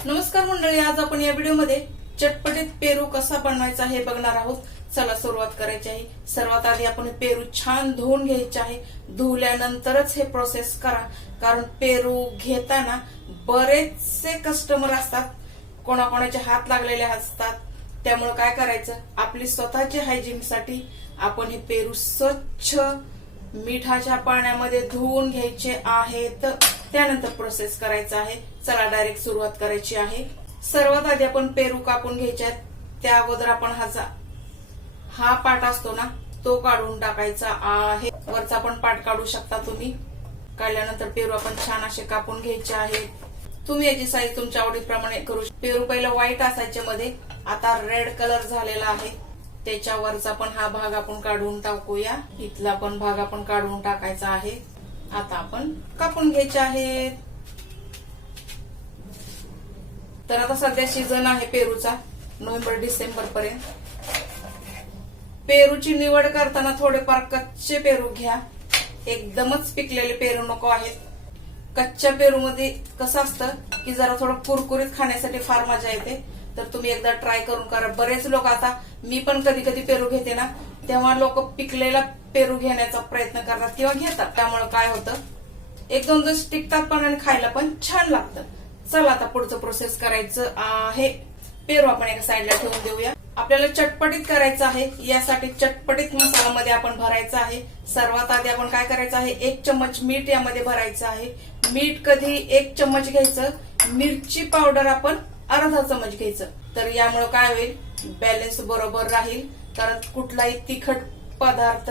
नमस्कार मंडळी आज आपण या व्हिडिओमध्ये चटपटीत पेरू कसा बनवायचा हे बघणार आहोत. चला सुरुवात करायची आहे. सर्वात आधी आपण पेरू छान धुवून घ्यायचे आहे. धुवल्यानंतरच हे प्रोसेस करा. कारण पेरू घेताना बरेचसे कस्टमर असतात. कोणाकोणाचे हात लागलेले असतात. त्यामुळे काय करायचं? आपली स्वतःची हायजीनसाठी आपण हे पेरू स्वच्छ मिठाच्या पाण्यामध्ये धुवून घ्यायचे आहेत. त्यानंतर प्रोसेस करायचा आहे. चला डायरेक्ट सुरुवात करायची आहे. सर्वात आधी आपण पेरू कापून घ्यायचे आहेत. त्या अगोदर आपण हा जा- हा पाट असतो ना तो काढून टाकायचा आहे. वरचा पण पाट काढू शकता तुम्ही. काढल्यानंतर पेरू आपण छान असे कापून घ्यायचे आहेत. तुम्ही याची साईज तुमच्या आवडीप्रमाणे करू शकता पेरू पहिला व्हाईट असायचे मध्ये आता रेड कलर झालेला आहे. त्याच्यावरचा पण हा भाग आपण काढून टाकूया. इथला पण भाग आपण काढून टाकायचा आहे. आता आपण कापून घ्यायचे आहेत. तर आता सध्या सीझन आहे पेरूचा नोव्हेंबर डिसेंबर पर्यंत. पेरूची निवड करताना थोडेफार कच्चे पेरू घ्या. एकदमच पिकलेले पेरू नको आहेत. कच्च्या पेरूमध्ये कसं असतं की जरा थोडं कुरकुरीत खाण्यासाठी फार मजा येते. तर तुम्ही एकदा ट्राय करून करा. बरेच लोक आता मी पण कधी कधी पेरू घेते ना तेव्हा लोक पिकलेला पेरू घेण्याचा प्रयत्न करतात किंवा घेतात. त्यामुळे काय होतं? एक दोन दिवस टिकतात पण आणि खायला पण छान लागतं. चला आता पुढचं प्रोसेस करायचं. आहे पेरू आपण एका साईडला ठेवून देऊया. आपल्याला चटपटीत करायचं आहे. यासाठी चटपटीत मसाल्यामध्ये आपण भरायचं आहे. सर्वात आधी आपण काय करायचं आहे? एक चम्मच मीठ यामध्ये भरायचं आहे. मीठ कधी एक चम्मच घ्यायचं. मिरची पावडर आपण अर्धा चम्मच घ्यायचं. तर यामुळे काय होईल? बॅलन्स बरोबर राहील. कारण कुठलाही तिखट पदार्थ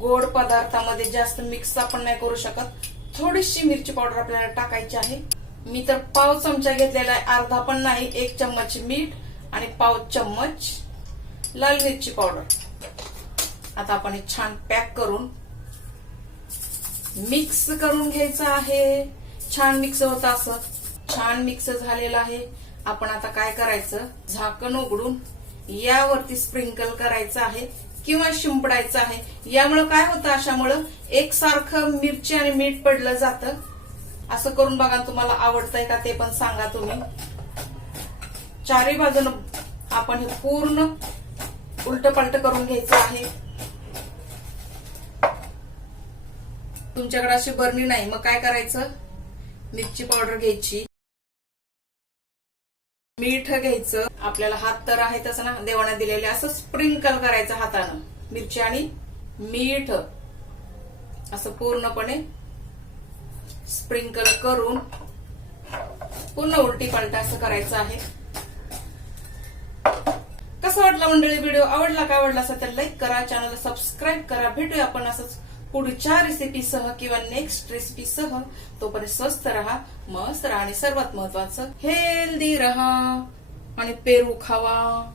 गोड पदार्थामध्ये जास्त मिक्स आपण नाही करू शकत. थोडीशी मिरची पावडर आपल्याला टाकायची आहे. मी तर पाव चमचा घेतलेला आहे अर्धा पण नाही एक चम्मच मीठ आणि पाव चम्मच लाल मिरची पावडर आता आपण हे छान पॅक करून मिक्स करून घ्यायचं आहे. छान मिक्स होतं असं. छान मिक्स झालेलं आहे. आपण आता काय करायचं? झाकण उघडून यावरती स्प्रिंकल करायचं आहे किंवा शिंपडायचं आहे. यामुळे काय होतं अशामुळं? एकसारखं मिरची आणि मीठ पडलं जातं. असं करून बघा तुम्हाला आवडतंय का ते पण सांगा तुम्ही. चारही बाजून आपण हे पूर्ण उलट पलट करून घ्यायचं आहे. तुमच्याकडे अशी बरणी नाही. मग काय करायचं? मिरची पावडर घ्यायची. मीठ घ्यायचं. आपल्याला हात तर आहे तसं ना देवाने दिलेले असं स्प्रिंकल करायचं हातानं. मिरची आणि मीठ. असं पूर्णपणे स्प्रिंकल करून पुन्हा उलटी पालटा असं करायचं आहे. कसं वाटलं मंडळी व्हिडिओ? आवडला का? आवडला असं तर लाईक करा चॅनलला सबस्क्राईब करा. भेटूया आपण असंच पुढच्या रेसिपीसह किंवा नेक्स्ट रेसिपीसह तोपर्यंत स्वस्त राहा मस्त राहा आणि सर्वात महत्वाचं हेल्दी राहा. आणि पेरू खावा.